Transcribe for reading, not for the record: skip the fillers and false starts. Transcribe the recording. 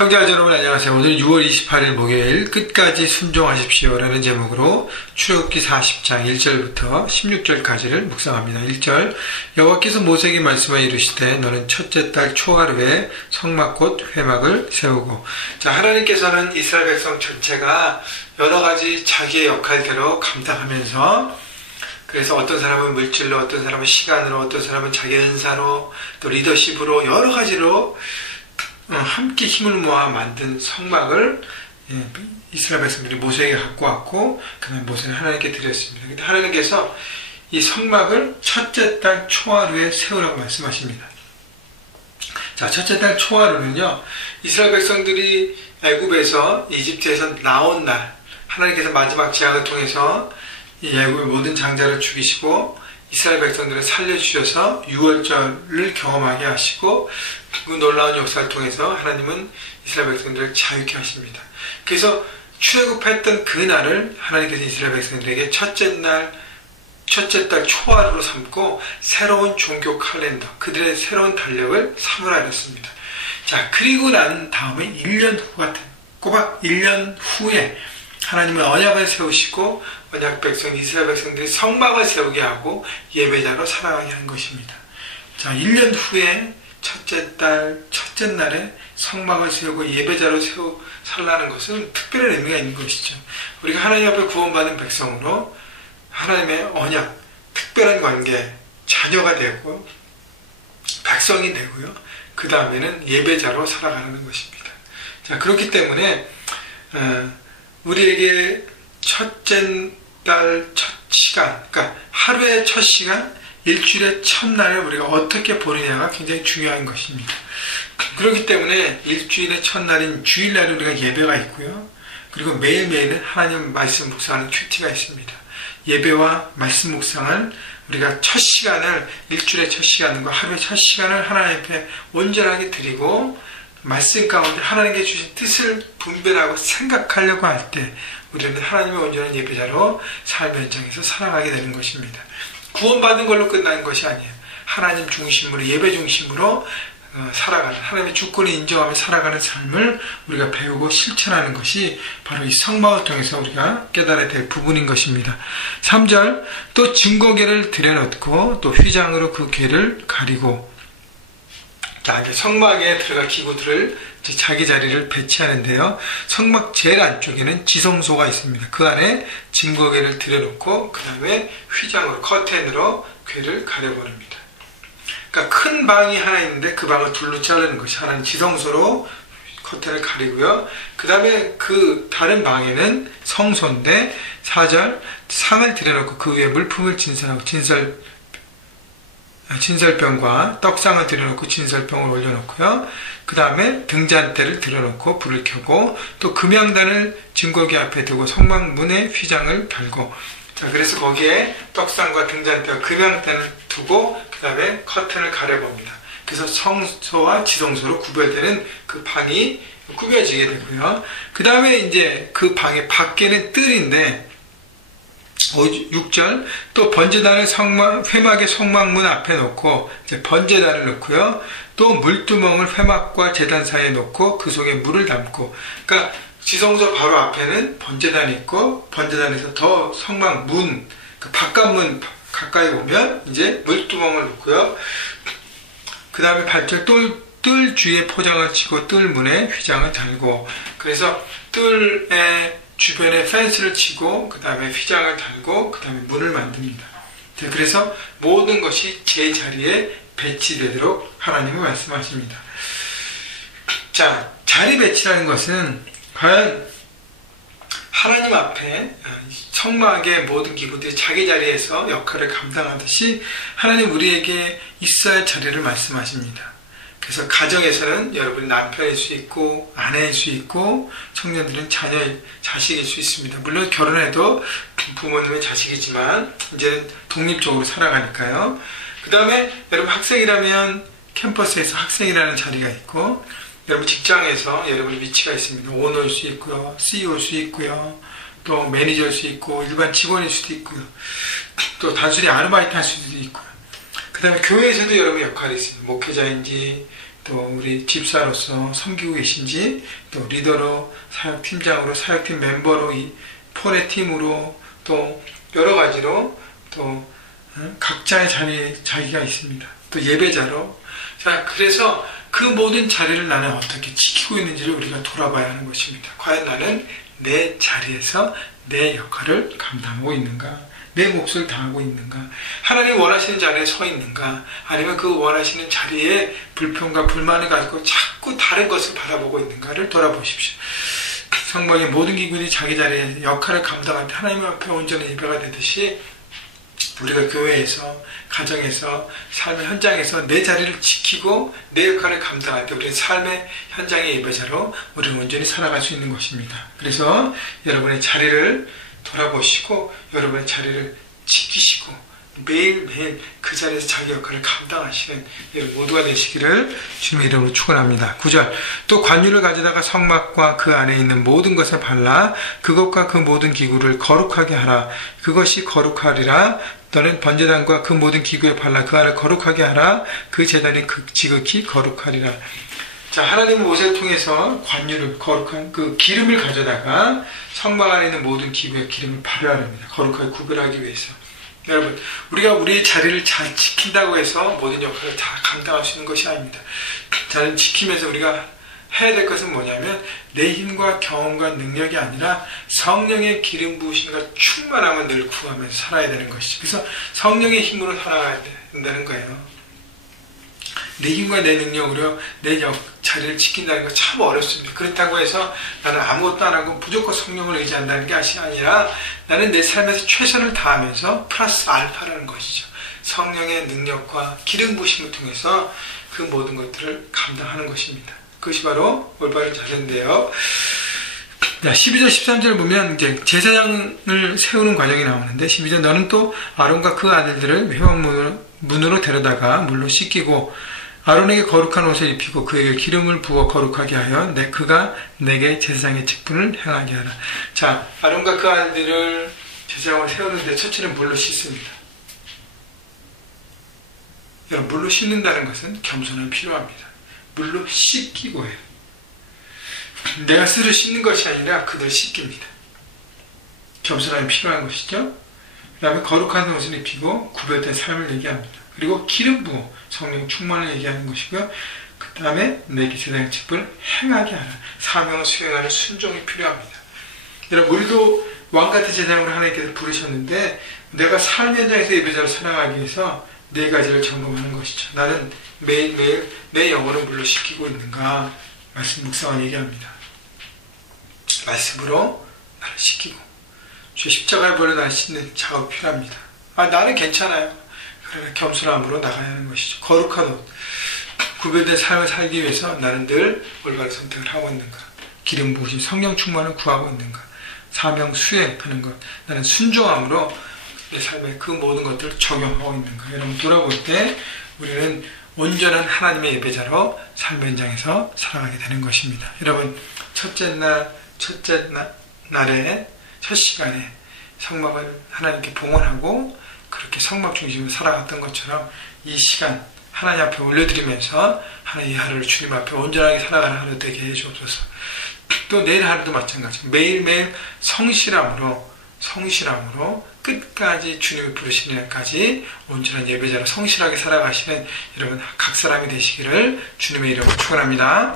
형제자 여러분 안녕하세요. 오늘 6월 28일 목요일 끝까지 순종하십시오 라는 제목으로 출애굽기 40장 1절부터 16절까지를 묵상합니다. 1절 여호와께서 모세에게 말씀하여 이르시되 너는 첫째 달 초하루에 성막 곧 회막을 세우고. 자, 하나님께서는 이스라엘 백성 전체가 여러 가지 자기의 역할대로 감당하면서, 그래서 어떤 사람은 물질로, 어떤 사람은 시간으로, 어떤 사람은 자기 은사로, 또 리더십으로 여러 가지로 함께 힘을 모아 만든 성막을 이스라엘 백성들이 모세에게 갖고 왔고, 그다음에 모세는 하나님께 드렸습니다. 근데 하나님께서 이 성막을 첫째 달 초하루에 세우라고 말씀하십니다. 자, 첫째 달 초하루는요, 이스라엘 백성들이 애굽에서, 이집트에서 나온 날, 하나님께서 마지막 제약을 통해서 이 애굽의 모든 장자를 죽이시고 이스라엘 백성들을 살려주셔서 유월절을 경험하게 하시고, 그 놀라운 역사를 통해서 하나님은 이스라엘 백성들을 자유케 하십니다. 그래서 출애굽했던 그 날을 하나님께서 이스라엘 백성들에게 첫째 달 초하루로 삼고 새로운 종교 칼렌더, 그들의 새로운 달력을 삼으라 했습니다. 자, 그리고 난 다음에 1년 후 같은, 꼬박 1년 후에 하나님은 언약을 세우시고 언약 백성 이스라엘 백성들이 성막을 세우게 하고 예배자로 살아가게 한 것입니다. 자, 1년 후에 첫째 날에 성막을 세우고 예배자로 살라는 것은 특별한 의미가 있는 것이죠. 우리가 하나님 앞에 구원받은 백성으로 하나님의 언약, 특별한 관계, 자녀가 되고 백성이 되고요. 그 다음에는 예배자로 살아가는 것입니다. 자, 그렇기 때문에 우리에게 첫째 달 첫 시간, 그러니까 하루의 첫 시간, 일주일의 첫날을 우리가 어떻게 보느냐가 굉장히 중요한 것입니다. 그렇기 때문에 일주일의 첫날인 주일날에 우리가 예배가 있고요. 그리고 매일매일은 하나님 말씀 묵상하는 큐티가 있습니다. 예배와 말씀 묵상을 우리가 첫 시간을, 일주일의 첫 시간과 하루의 첫 시간을 하나님 앞에 온전하게 드리고 말씀 가운데 하나님께 주신 뜻을 분별하고 생각하려고 할 때 우리는 하나님의 온전한 예배자로 삶의 현장에서 살아가게 되는 것입니다. 구원받은 걸로 끝나는 것이 아니에요. 하나님 중심으로, 예배 중심으로 살아가는, 하나님의 주권을 인정하며 살아가는 삶을 우리가 배우고 실천하는 것이 바로 이 성막을 통해서 우리가 깨달아야 될 부분인 것입니다. 3절 또 증거궤를 들여놓고 또 휘장으로 그 궤를 가리고. 자, 성막에 들어갈 기구들을 자기 자리를 배치하는데요. 성막 제일 안쪽에는 지성소가 있습니다. 그 안에 증거궤를 들여놓고 그 다음에 휘장으로, 커튼으로 궤를 가려버립니다. 그러니까 큰 방이 하나 있는데 그 방을 둘로 자르는 것이 하나는 지성소로 커튼을 가리고요. 그 다음에 그 다른 방에는 성소인데 4절 상을 들여놓고 그 위에 물품을 진설하고 진설병과 떡상을 들여놓고 진설병을 올려놓고요. 그 다음에 등잔대를 들여놓고 불을 켜고 또 금양단을 증거궤 앞에 두고 성막 문에 휘장을 달고. 자, 그래서 거기에 떡상과 등잔대와 금양단을 두고 그 다음에 커튼을 가려봅니다. 그래서 성소와 지성소로 구별되는 그 방이 꾸며지게 되고요. 그 다음에 이제 그 방의 밖에는 뜰인데 6절 또 번제단을 회막의 성막문 앞에 놓고 이제 번제단을 놓고요. 또 물두멍을 회막과 제단 사이에 놓고 그 속에 물을 담고. 그러니까 지성소 바로 앞에는 번제단이 있고 번제단에서 더 성막 문, 그 바깥문 가까이 오면 이제 물두멍을 놓고요. 그 다음에 8절 뜰 주위에 포장을 치고 뜰 문에 휘장을 달고. 그래서 뜰에 주변에 펜스를 치고 그 다음에 휘장을 달고 그 다음에 문을 만듭니다. 그래서 모든 것이 제 자리에 배치되도록 하나님은 말씀하십니다. 자, 자리 배치라는 것은 과연 하나님 앞에 성막의 모든 기구들이 자기 자리에서 역할을 감당하듯이 하나님 우리에게 있어야 할 자리를 말씀하십니다. 그래서 가정에서는 여러분 남편일 수 있고 아내일 수 있고 청년들은 자식일 수 있습니다. 물론 결혼해도 부모님은 자식이지만 이제 독립적으로 살아가니까요. 그 다음에 여러분 학생이라면 캠퍼스에서 학생이라는 자리가 있고, 여러분 직장에서 여러분 위치가 있습니다. 오너일 수 있고요, CEO일 수 있고요, 또 매니저일 수 있고, 일반 직원일 수도 있고요, 또 단순히 아르바이트 할 수도 있고요. 그 다음에 교회에서도 여러분 역할이 있습니다. 목회자인지, 그 또 우리 집사로서 섬기고 계신지, 또 리더로, 사역팀장으로, 사역팀 멤버로, 포레 팀으로, 또 여러 가지로 또 각자의 자리에 자기가 있습니다. 또 예배자로. 자, 그래서 그 모든 자리를 나는 어떻게 지키고 있는지를 우리가 돌아봐야 하는 것입니다. 과연 나는 내 자리에서 내 역할을 감당하고 있는가? 내 몫을 다하고 있는가? 하나님 원하시는 자리에 서 있는가? 아니면 그 원하시는 자리에 불평과 불만을 가지고 자꾸 다른 것을 바라보고 있는가를 돌아보십시오. 성막의 모든 기구들이 자기 자리에 역할을 감당할 때 하나님 앞에 온전히 예배가 되듯이 우리가 교회에서, 가정에서, 삶의 현장에서 내 자리를 지키고 내 역할을 감당할 때 우리는 삶의 현장의 예배자로 우리는 온전히 살아갈 수 있는 것입니다. 그래서 여러분의 자리를 돌아보시고 여러분의 자리를 지키시고 매일매일 그 자리에서 자기 역할을 감당하시는 여러분 모두가 되시기를 주님의 이름으로 축원합니다. 9절, 또 관유를 가져다가 성막과 그 안에 있는 모든 것을 발라 그것과 그 모든 기구를 거룩하게 하라. 그것이 거룩하리라. 너는 번제단과 그 모든 기구에 발라 그 안을 거룩하게 하라. 그 제단이 지극히 거룩하리라. 자, 하나님은 모세를 통해서 관유를, 거룩한 그 기름을 가져다가 성막 안에 있는 모든 기구에 기름을 바르라 합니다. 거룩하게 구별하기 위해서. 여러분, 우리가 우리의 자리를 잘 지킨다고 해서 모든 역할을 다 감당할 수 있는 것이 아닙니다. 자리를 지키면서 우리가 해야 될 것은 뭐냐면 내 힘과 경험과 능력이 아니라 성령의 기름 부으심과 충만함을 늘 구하면서 살아야 되는 것이죠. 그래서 성령의 힘으로 살아가야 된다는 거예요. 내 힘과 내 능력으로 내 자리를 지킨다는 건 참 어렵습니다. 그렇다고 해서 나는 아무것도 안 하고 무조건 성령을 의지한다는 게 아니라 나는 내 삶에서 최선을 다하면서 플러스 알파라는 것이죠. 성령의 능력과 기름 부으심을 통해서 그 모든 것들을 감당하는 것입니다. 그것이 바로 올바른 자세인데요. 12절 13절 보면 이제 제사장을 세우는 과정이 나오는데 12절, 너는 또 아론과 그 아들들을 회막문으로 데려다가 물로 씻기고 아론에게 거룩한 옷을 입히고 그에게 기름을 부어 거룩하게 하여 그가 내게 제사장의 직분을 행하게 하라. 자, 아론과 그 아들들을 제사장을 세우는데 첫째는 물로 씻습니다. 여러분, 물로 씻는다는 것은 겸손함이 필요합니다. 물로 씻기고 해요. 내가 스스로 씻는 것이 아니라 그들 씻깁니다. 겸손함이 필요한 것이죠. 그 다음에 거룩한 옷을 입히고 구별된 삶을 얘기합니다. 그리고 기름 부어 성령 충만을 얘기하는 것이고요. 그 다음에 내게 제사장의 직분을 행하게 하라. 사명을 수행하는 순종이 필요합니다. 여러분, 우리도 왕같은 제사장으로 하나님께서 부르셨는데 내가 삶 현장에서 예배자로 살아가기 위해서 네 가지를 점검하는 것이죠. 나는 매일매일 내 영혼을 물로 씻기고 있는가? 말씀 묵상을 얘기합니다. 말씀으로 나를 씻기고 주의 십자가를 벌려 나를 씻는 작업이 필요합니다. 나는 괜찮아요. 그러나 겸손함으로 나가야 하는 것이죠. 거룩한 옷, 구별된 삶을 살기 위해서 나는 늘 올바른 선택을 하고 있는가? 기름 부으심, 성령 충만을 구하고 있는가? 사명 수행하는 것, 나는 순종함으로 내 삶에 그 모든 것들을 적용하고 있는가? 여러분, 돌아볼 때 우리는 온전한 하나님의 예배자로 삶의 현장에서 살아가게 되는 것입니다. 여러분, 첫째 날에 첫 시간에 성막을 하나님께 봉헌하고 그렇게 성막 중심으로 살아갔던 것처럼 이 시간 하나님 앞에 올려드리면서 하나님의 하루를 주님 앞에 온전하게 살아가는 하루 되게 해주옵소서. 또 내일 하루도 마찬가지. 매일매일 성실함으로 끝까지 주님을 부르시는 날까지 온전한 예배자로 성실하게 살아가시는 여러분 각 사람이 되시기를 주님의 이름으로 축원합니다.